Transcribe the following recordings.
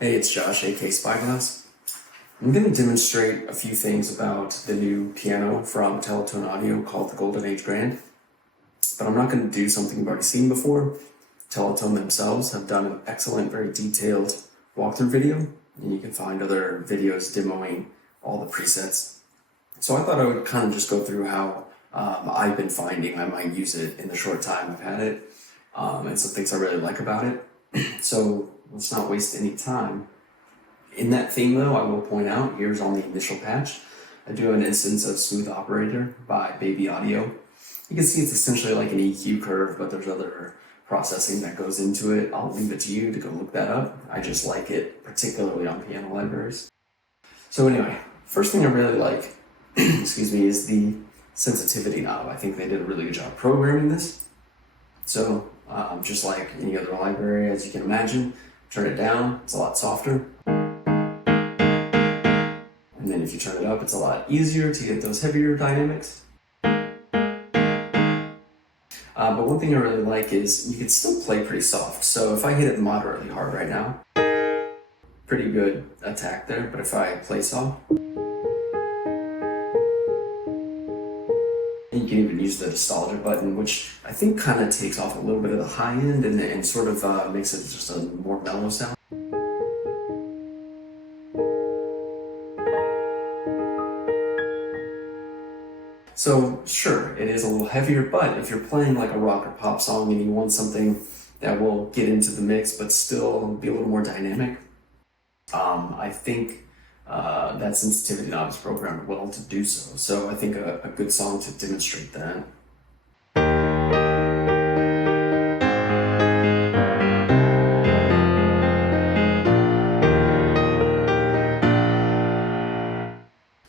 Hey, it's Josh, aka Spieglass. I'm going to demonstrate a few things about the new piano from Teletone Audio called the Golden Age Grand, but I'm not going to do something you've already seen before. Teletone themselves have done an excellent, very detailed walkthrough video, and you can find other videos demoing all the presets. So I thought I would kind of just go through how I've been finding I might use it in the short time I've had it, and some things I really like about it. So let's not waste any time. In that theme though, I will point out, here's on the initial patch, I do have an instance of Smooth Operator by Baby Audio. You can see it's essentially like an EQ curve, but there's other processing that goes into it. I'll leave it to you to go look that up. I just like it, particularly on piano libraries. So anyway, first thing I really like, excuse me, is the sensitivity knob. I think they did a really good job programming this. So just like any other library, as you can imagine, turn it down, it's a lot softer. And then if you turn it up, it's a lot easier to get those heavier dynamics. But one thing I really like is you can still play pretty soft. So if I hit it moderately hard right now, pretty good attack there. But if I play soft, you can even use the nostalgia button, which I think kind of takes off a little bit of the high end and sort of makes it just a more mellow sound. So sure, it is a little heavier, but if you're playing like a rock or pop song and you want something that will get into the mix but still be a little more dynamic, I think that sensitivity knob is programmed well to do so. So I think a good song to demonstrate that.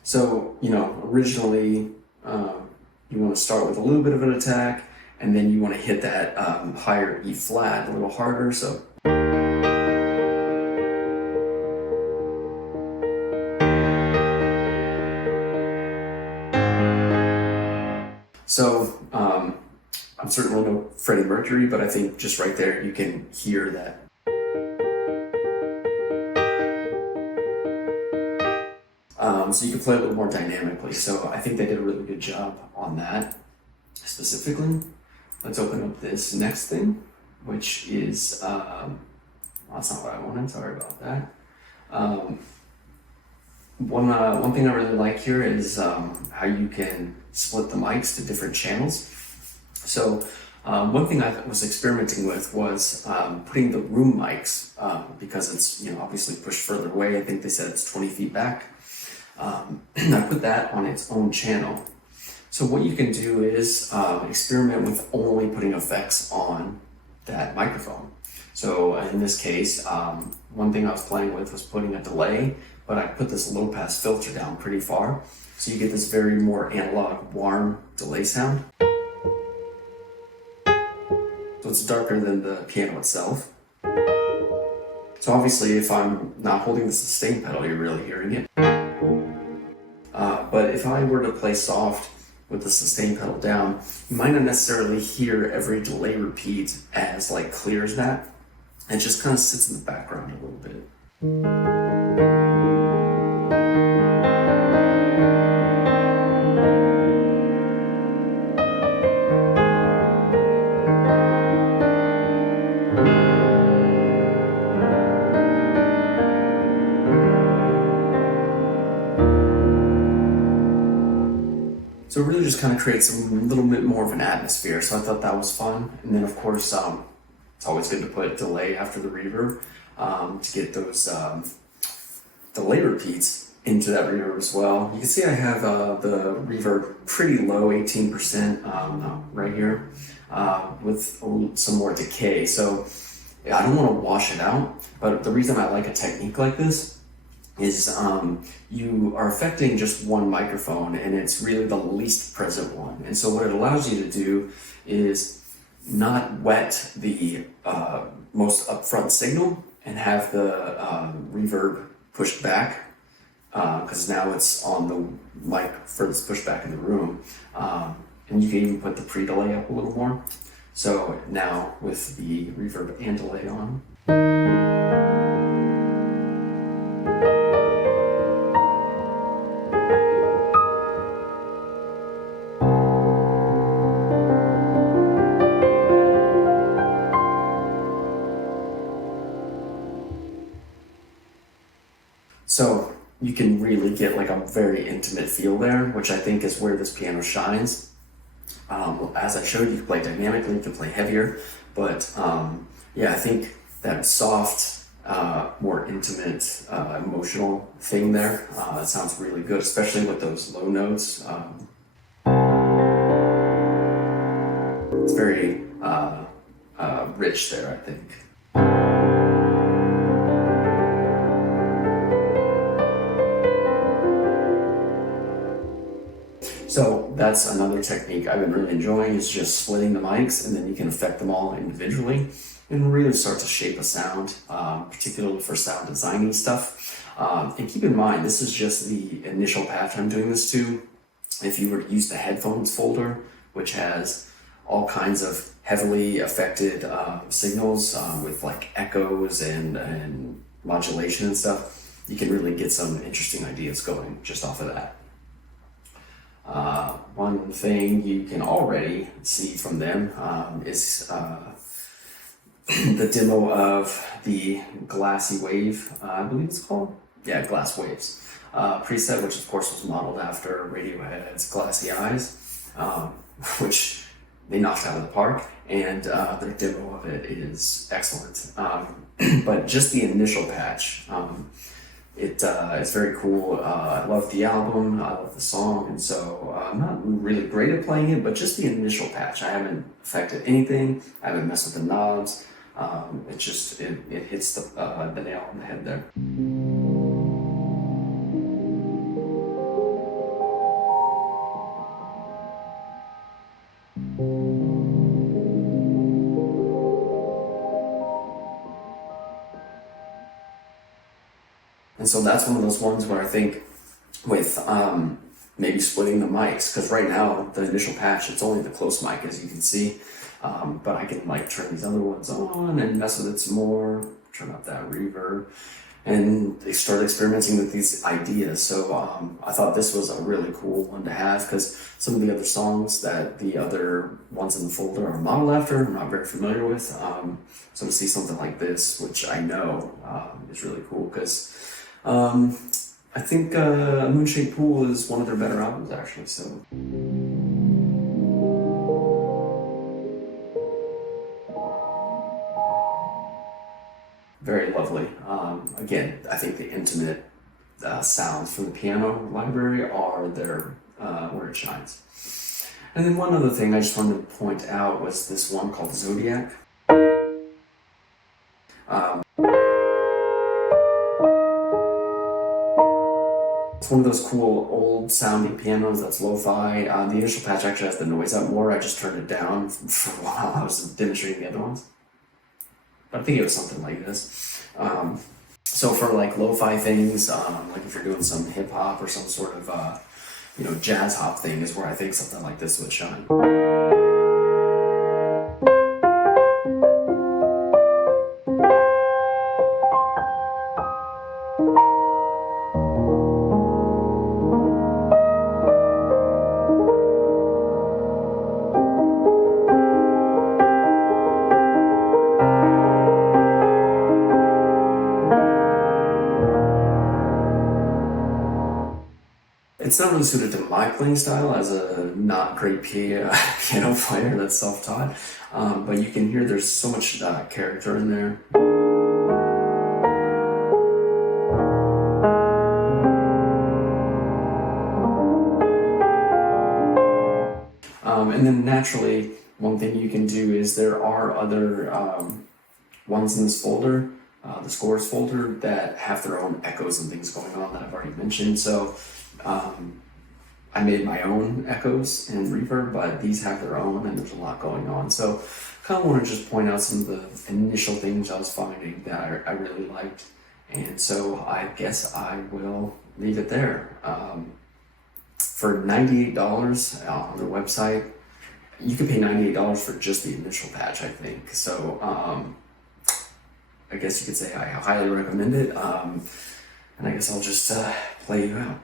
So, originally you want to start with a little bit of an attack, and then you want to hit that higher E flat a little harder. So I'm certainly no Freddie Mercury, but I think just right there you can hear that. So you can play a little more dynamically. So I think they did a really good job on that specifically. Let's open up this next thing, which is, that's not what I wanted, sorry about that. One thing I really like here is how you can split the mics to different channels. So one thing I was experimenting with was putting the room mics, because it's obviously pushed further away. I think they said it's 20 feet back. I put that on its own channel. So what you can do is experiment with only putting effects on that microphone. So in this case, one thing I was playing with was putting a delay, but I put this low pass filter down pretty far. So you get this very more analog, warm delay sound. So it's darker than the piano itself. So obviously if I'm not holding the sustain pedal, you're really hearing it. But if I were to play soft with the sustain pedal down, you might not necessarily hear every delay repeat as clear as that. It just kind of sits in the background a little bit. So it really just kind of creates a little bit more of an atmosphere. So I thought that was fun. And then of course, it's always good to put delay after the reverb to get those delay repeats into that reverb as well. You can see I have the reverb pretty low, 18% right here, with some more decay. So I don't want to wash it out, but the reason I like a technique like this is you are affecting just one microphone and it's really the least present one. And so what it allows you to do is not wet the most upfront signal and have the reverb pushed back, because now it's on the mic furthest pushed back in the room. And you can even put the pre-delay up a little more. So now with the reverb and delay on, So you can really get like a very intimate feel there, which I think is where this piano shines. As I showed, you can play dynamically, you can play heavier, but yeah, I think that soft, more intimate, emotional thing there, it sounds really good, especially with those low notes. It's very rich there, I think. So that's another technique I've been really enjoying, is just splitting the mics, and then you can affect them all individually and really start to shape a sound, particularly for sound designing stuff. And keep in mind, this is just the initial patch I'm doing this to. If you were to use the headphones folder, which has all kinds of heavily affected signals with like echoes and modulation and stuff, you can really get some interesting ideas going just off of that. One thing you can already see from them is the demo of the Glassy Wave, I believe it's called? Yeah, Glass Waves preset, which of course was modeled after Radiohead's Glassy Eyes, which they knocked out of the park, and their demo of it is excellent. But just the initial patch, it's very cool. I love the album, I love the song, and so I'm not really great at playing it, but just the initial patch, I haven't affected anything, I haven't messed with the knobs. It hits the nail on the head there. And so that's one of those ones where I think with maybe splitting the mics, because right now the initial patch, it's only the close mic, as you can see, but I can like turn these other ones on and mess with it some more, turn up that reverb, and start experimenting with these ideas. So I thought this was a really cool one to have, because some of the other songs that the other ones in the folder are modeled after, I'm not very familiar with. So to see something like this, which I know is really cool, because I think Moonshaped Pool is one of their better albums, actually. So very lovely. Again, I think the intimate sounds from the piano library are their where it shines. And then one other thing I just wanted to point out was this one called Zodiac. It's one of those cool old sounding pianos that's lo-fi. The initial patch actually has the noise up more. I just turned it down for a while. I was demonstrating the other ones. But I think it was something like this. So for like lo-fi things, like if you're doing some hip hop or some sort of jazz hop thing, is where I think something like this would shine. It's not really suited to my playing style as a not great piano player that's self-taught, but you can hear there's so much character in there. And then naturally, one thing you can do is there are other ones in this folder, the scores folder, that have their own echoes and things going on that I've already mentioned. So I made my own echoes and reverb, but these have their own, and there's a lot going on. So kind of want to just point out some of the initial things I was finding that I really liked. And so I guess I will leave it there. For $98 on their website, you can pay $98 for just the initial patch, I think. So I guess you could say I highly recommend it. And I guess I'll just play you out.